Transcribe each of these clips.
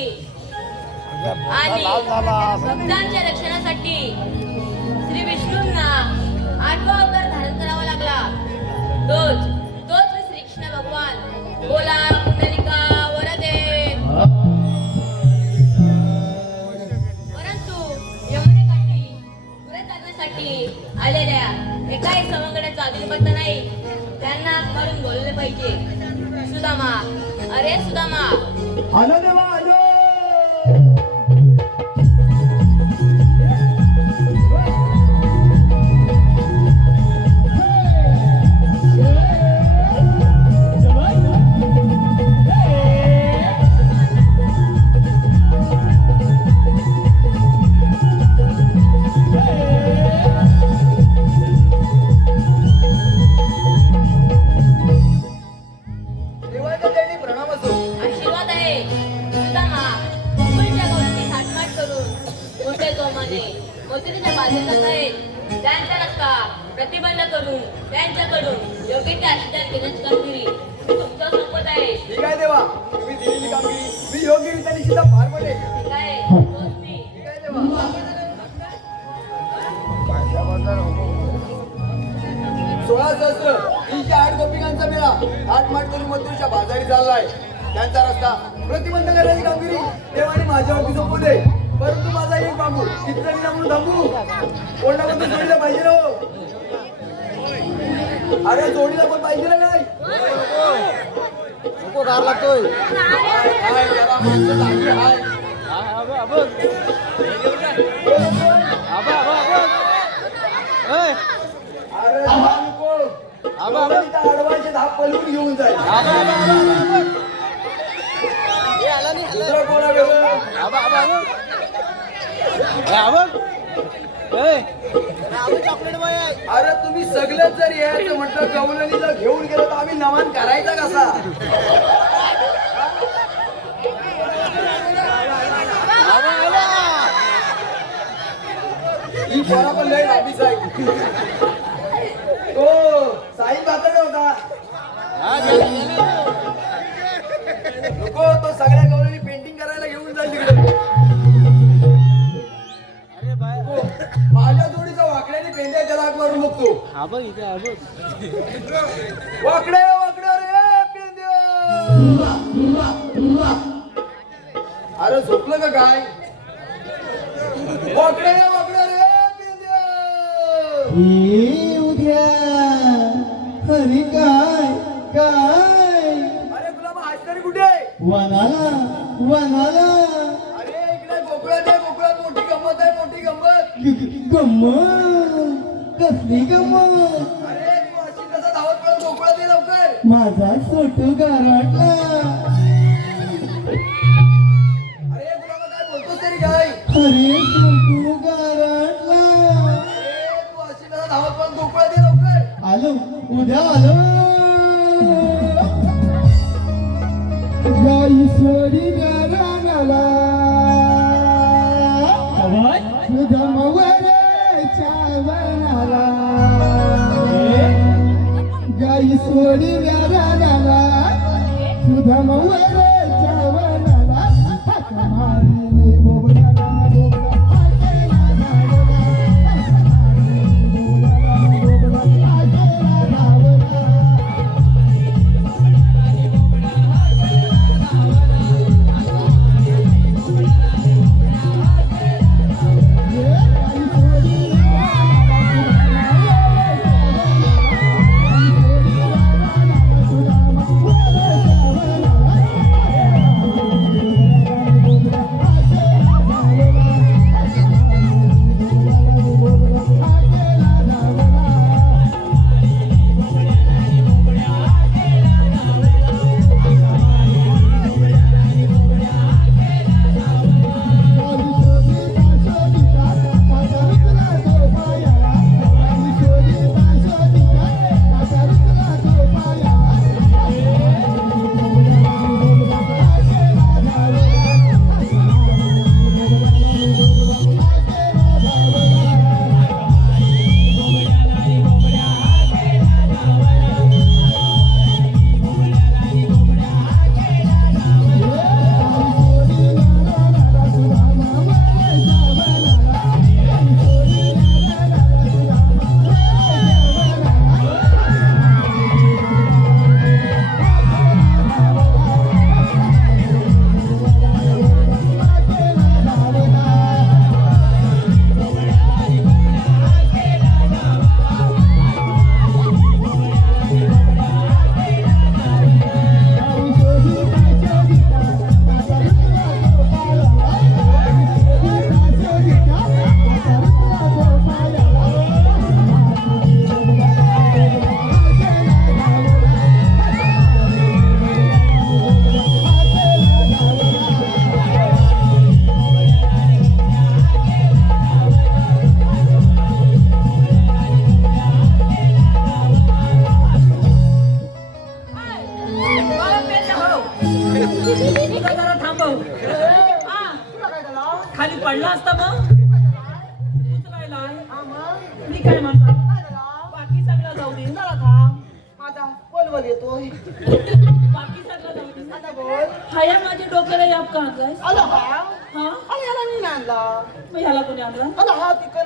आणि भक्तांच्या रक्षणासाठी श्री विष्णूंना आठवा अवतार धारण करावा लागला. तोच तोच श्री कृष्ण भगवान. बोला वरदे. परंतु यमुनेकाठी पुढे आलेल्या एकाही सवंगड्याचा अग्निपत्ता नाही. त्यांना मारून बोलले पाहिजे. सुदामा अरे सुदामा. मोठे जोमाने मजुरीच्या बाजूला आहेत त्यांचा रस्ता प्रतिबंध करून त्यांच्याकडून योग्य ते आशीर्वाद घेण्याची कामगिरी तुमच्यासोबत आहे. ठीक आहे देवा. तुम्ही दिलेली कामगिरी मी योग्य रीत्या निश्चित पार पडेल ठीक आहे. तोच मी ठीक आहे देवा. सोळा सहस्त्र तीनशे आठ गोपिकांचा मेळा आठमाट करून मथुरेच्या बाजारी चाललाय त्यांचा रस्ता प्रतिबंध करण्याची कामगिरी देवाने माझ्यावरती सोपवू दे परंतु माझा एक बांबू किती जणी म्हणून थांबू. कोणा कोणतं जोडीला पाहिजे ना हो? अरे जोडीला पण पाहिजे ना नाही? नको गार लागतोय. अरे अडवायचे दहा पलवून घेऊन जाईल. दुसरं कोणा आहे अरे तुम्ही सगळेच जर यायचं म्हटलं गवलनीला घेऊन गेलो तर आम्ही नमान करायचा कसा? ही पोरा पण लय तो साई पातळ होता. हा गेला गेला. नको तो सगळ्या लाग मारून बघतो. आबा इथे आबा वाकडे वाकडे रे अरे झोपलं का काय? वाकडे वाकडे रे पेंड्या उद्या हरी काय काय? अरे गुलाम आज तरी कुठे? आहे? वनाला वनाला. अरे इकडे कोकणात आहे कोकणात मोठी गंमत आहे मोठी गंमत. गम्मत कसली माझा सोटू गारटला अरे सोटू लवकर? आलो उद्या आलो. ईश्वरी रानाला गाई सोडी रानाला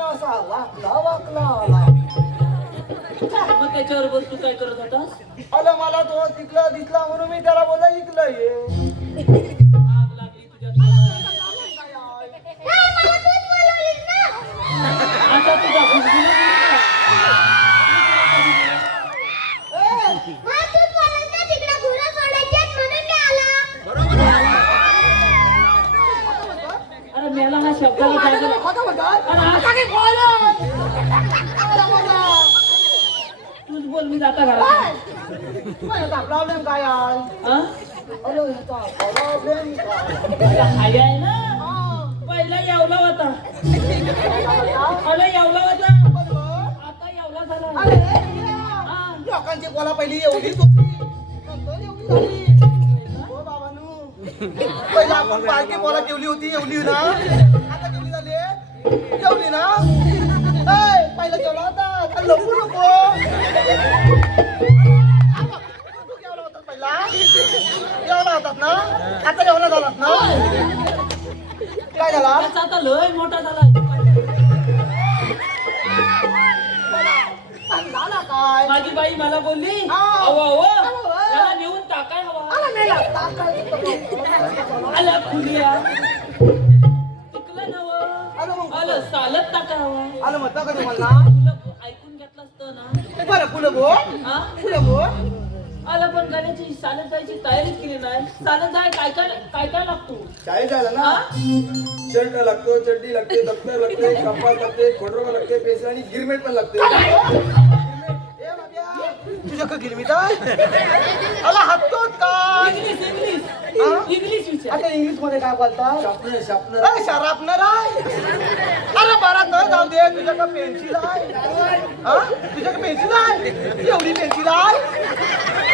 असा वाकला वाकला. आला मग त्याच्यावर बस तू काय करत होतास? आला मला तो तिकला दिसला म्हणून मी त्याला बोला इकलं ये. आग लागली तुझ्या आता तुझा शब्दाला. तूच बोल मी जाता घरात. प्रॉब्लेम काय हा अरे काय? अरे हाय आहे ना? हा. पहिला यावला होता. अरे यावला होता. आता यावला झाला. अरे हा. लोकांची बोला पहिली एवढीच होती नंतर एवढी झाली. हो बाबांनो. पहिला आपण बारकी बोला केवली होती एवढी ना. एवढी ना पहिला केवढा होता आता लपू नको तू केवढा होता पहिला एवढा होतात ना आता एवढा झालात ना काय झाला त्याचा आता लय मोठा झाला झाला काय माझी बाई मला बोलली हा. अहो अहो अहो. त्याला नेऊन टाकाय हवा आला मेला आला खुलिया का तुम्हाला ऐकून घेतलं असतं ना. बरं हा? आला पण गाण्याची चालत जायची तयारीच केली नाही. चालत जाय काय काय काय काय लागतो? झालं ना? हा? शर्ट लागतो चड्डी लागते दप्तर लागते कंपास लागते खोडरोबा लागते पेन्सिल आणि गिरमेट पण लागते. तुझ्या का गिरमी काय आला हातोच काय इंग्लिश इंग्लिश हा? इंग्लिश विचार. आता इंग्लिशमध्ये काय बोलतात शापनर शापनर ए शरापणार आहे. अरे बरा तर जाऊ दे. तुझ्या पेन्सिल आहे. हा? तुझ्या पेन्सिल आहे? एवढी पेन्सिल आहे?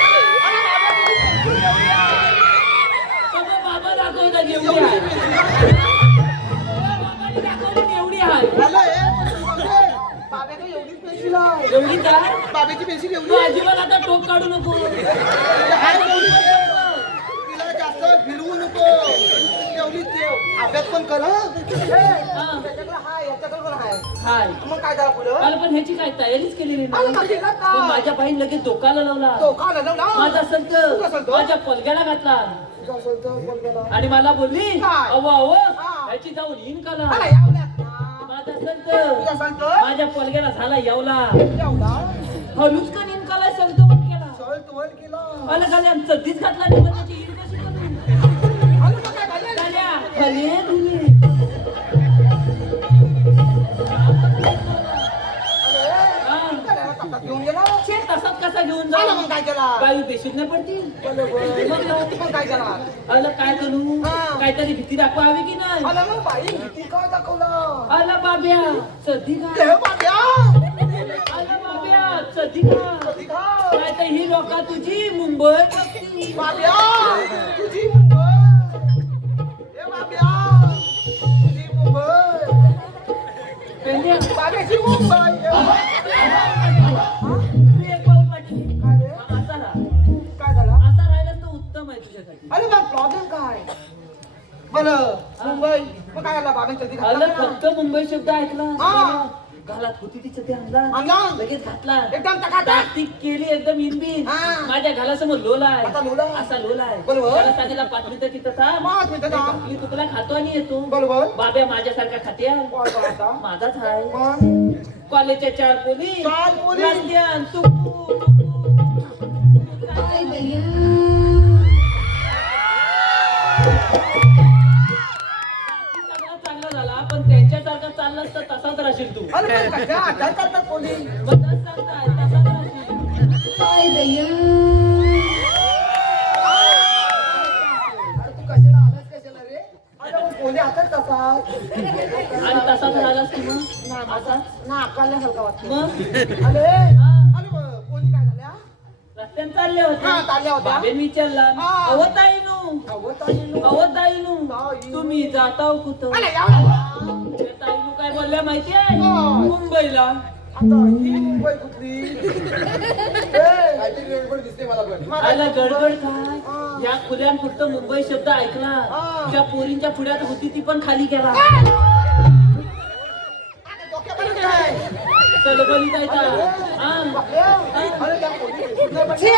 काढू नको. तिला जास्त फिरवू नको एवढीच ठेव अभ्यास पण कर हं. ए, हा. त्याच्याकडे हाय याच्याकडे पण हाय हाय मग काय झालं पुढं मला पण ह्याची काय तयारीच केलेली नाही का पण? माझ्या बाईन लगेच धोकाला लावला का? माझा संत तुझा संत? माझ्या पलग्याला घातला तुझा संत बोल गेला. आणि मला बोलली काय? अव अव हा. ह्याची जाऊन येईन आला, काला यावल्यात ना. माझा संत तुझा संत माझ्या पलग्याला झाला येवला हलूच का पण केला चल तोल केला. आलं गाल्या चड्डीच घातला नाही पण त्याची ईड कशी करू? आलं का काय झालं? गाल्या भले तुम्ही. अरे. त्याला ताटात घेऊन गेला. छे तसाच कसा घेऊन आला जा मग काय केला? बाई बेशुद्ध नाही पडतील बरोबर. मग काय? केला? आलं काय करू? हा. काहीतरी भीती दाखवावी की नाही? मग बाई दाखवला? आला बाब्या नाही तर ही लोक तुझी मुंबई बघतील. बाब्या तुझी मुंबई ए बाब्या तुझी मुंबई पेंड्या. बाब्याची मुंबई तू एक पाऊल पाठी घे. काय रे? असा राहा. काय झाला असा राहिला तर उत्तम आहे तुझ्यासाठी अरे मग प्रॉब्लेम काय बरं मुंबई मग काय बाबा आलं फक्त मुंबई शब्द ऐकला. घालात होती तिचं ते अंदाज? लगेच घातला एकदम टकाटक. केली एकदम इनबिन हा. माझ्या घालासमोर लोला आहे लोला आहे? असा लोला आहे बरोबर. त्याला सांगितलं मिनिटं तिथं थांब थांब. तुला खातो आणि येतो बरोबर बाब्या माझ्यासारखा खात्या आता? माझाच आहे? कॉलेजच्या चार पोली चार पोरी. रस्त्यान तुकू, तुकू. सगळा चांगला झाला पण त्यांच्यासारखा चाललं असतं राहशील तू. अरे पण आधार करतात कोणी तसं तू कशाला आलास कशाला रे? अरे कोणी आता तसा आणि तसाच राहिलास तू मग? असाच ना आकारल्यासारखं वाटतं मग? अरे. अरे कोणी काय झाल्या रस्त्याने चालले होते हा, चालल्या होत्या. बाबेन विचारला. हा. अहो ताई नो अहो, ताईनू. अहो ताईनू ताई. तुम्ही जाताव कुठं? अरे, यावं. काय बोलल्या माहितीये काय? मुंबईला. आता ही मुंबई कुठली? ए, काहीतरी गडबड दिसते मला पण. आला गडबड हा. काय? या फक्त मुंबई शब्द ऐकला. हा. त्या पोरींच्या पुढ्यात होती ती पण खाली गेला. डोक्यापर्यंत काय? सलबली जायचा हा. अरे, त्या पोरी भेटल्या पाहिजे.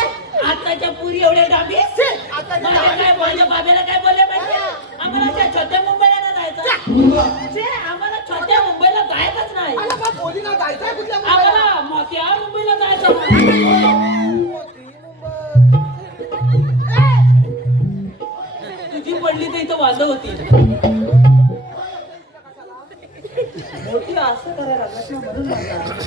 आताच्या पुरी एवढ्या डाबी? आताच्या काय बोलले बाबेला काय बोलले माहितीये आम्हाला त्या छोट्या मुंबईला नाही जायचं. छे, आम्हाला छोट्या मुंबईला जायचंच नाही अरे, बा, पोरीला जायचंय कुठल्या मुंबईला? आम्हाला मोठ्या मुंबईला जायचं नाही. मोठी मुंबई. तुझी पडली तर इथं वाजव होती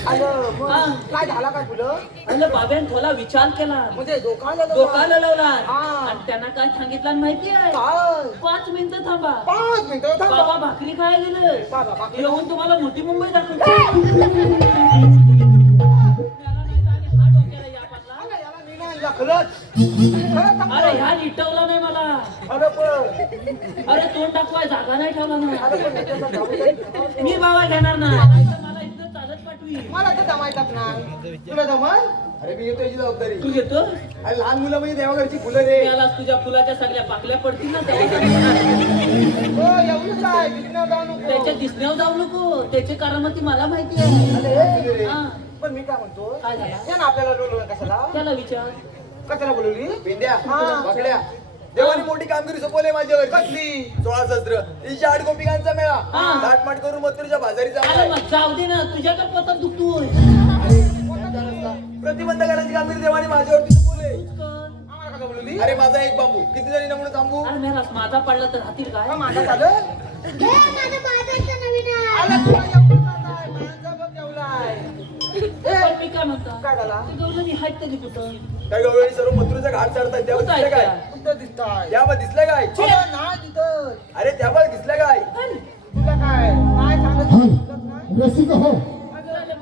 अगं. काय झाला काय तुला? अरे बाब्यान थोडा विचार केला. म्हणजे धोका झाला डोकाला लावला. हा. आणि त्यांना काय सांगितलं माहिती आहे? पाच मिनिटं थांबा. पाच मिनिटं. बाबा भाकरी काय गेलं. बाबा, भाकरी. येऊन तुम्हाला मोठी मुंबई दाखवतो. खरंच. अरे ह्या निटवला नाही मला. अरे, पण. अरे तोंड टाकवाय जागा नाही ठेवला ना. मी बाबा घेणार ना मला इथं चालत पाठवी. मला तर जमायचं नाही. तुला जमल? अरे मी येतो याची जबाबदारी. तू घेतो? अरे लहान मुलं म्हणजे देवाघरची फुलं रे. त्याला तुझ्या फुलाच्या सगळ्या पाकल्या पडतील ना त्याच्या हो त्याच्या दिसण्यावर जाऊ नको. त्याची करामती मला माहिती आहे. पण मी काय म्हणतो? आपल्याला कशाला? त्याला विचार. कशाला बोलवली? पेंड्या हा. वाकड्या. देवानी मोठी कामगिरी सोपवली माझ्यावर कसली? सोळा शस्त्र तीनशे आठ गोपिकांचा मेळा. हा. दाटमाट करून मथुरेच्या बाजारी अरे मग जाऊ दे ना तुझ्या का पोटात दुखतोय. प्रतिबंध करण्याची कामगिरी देवानी माझ्यावरती सोपवले आम्हाला कसं बोलवली? अरे माझा एक बांबू. किती जणी नमुने थांबू? अरे माझा पडला तर राहतील काय? हा, माझा झालं? बाजारचं. आला तुला पण मी काय म्हणतो? काय झाला? ते गौरवणी हात तरी कुठं? काय गवळी सर्व मथुरेचा घाट चढतात त्यावर कुठं दिसलं काय? आहे कुठं दिसताय? त्यावर दिसलं काय? नाही तिथं. अरे त्यावर दिसलं काय? तुला काय? काय सांगत नाही? रसिक हो.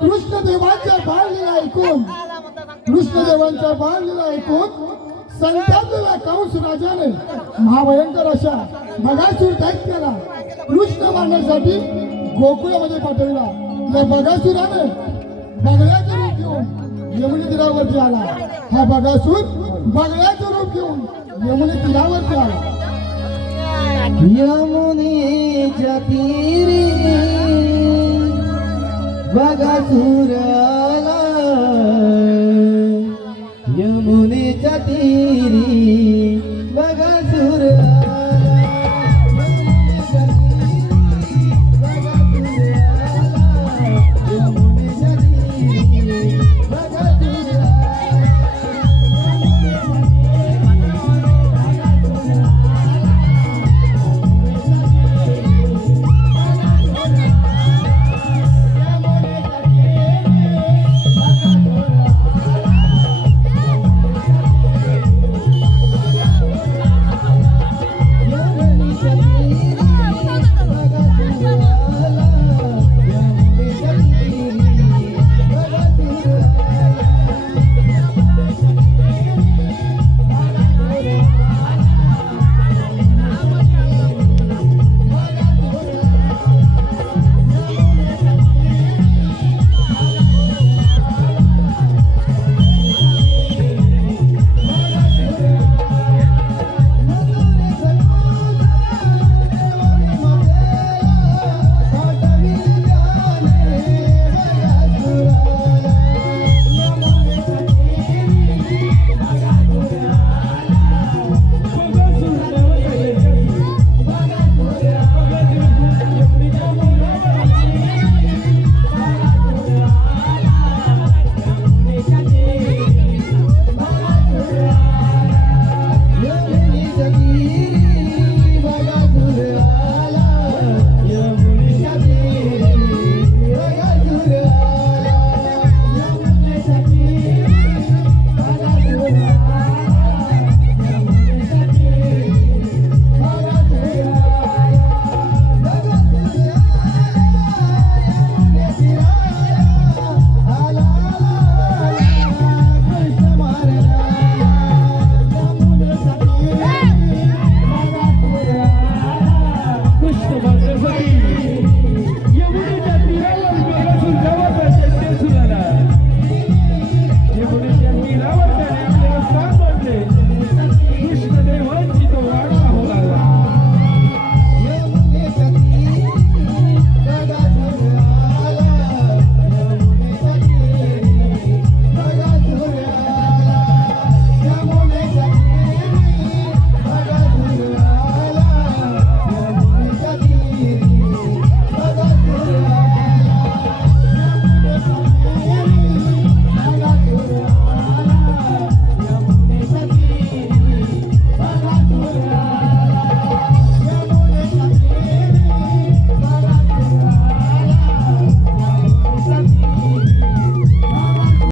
कृष्ण देवांच्या बाळलीला ऐकून आला म्हणता सांगते कृष्ण देवांच्या बाळलीला ऐकून संतापलेला कंस राजाने महाभयंकर अशा बगासूर दैत्याला कृष्ण मारण्यासाठी गोकुळामध्ये पाठवला. या बगासुराने बगळ्याचे रूप घेऊन यमुनी तीरावरती आला. हा बगासूर बगळ्याचे रूप घेऊन यमुनी तीरावरती आला. यमुनी तीरी बगासूर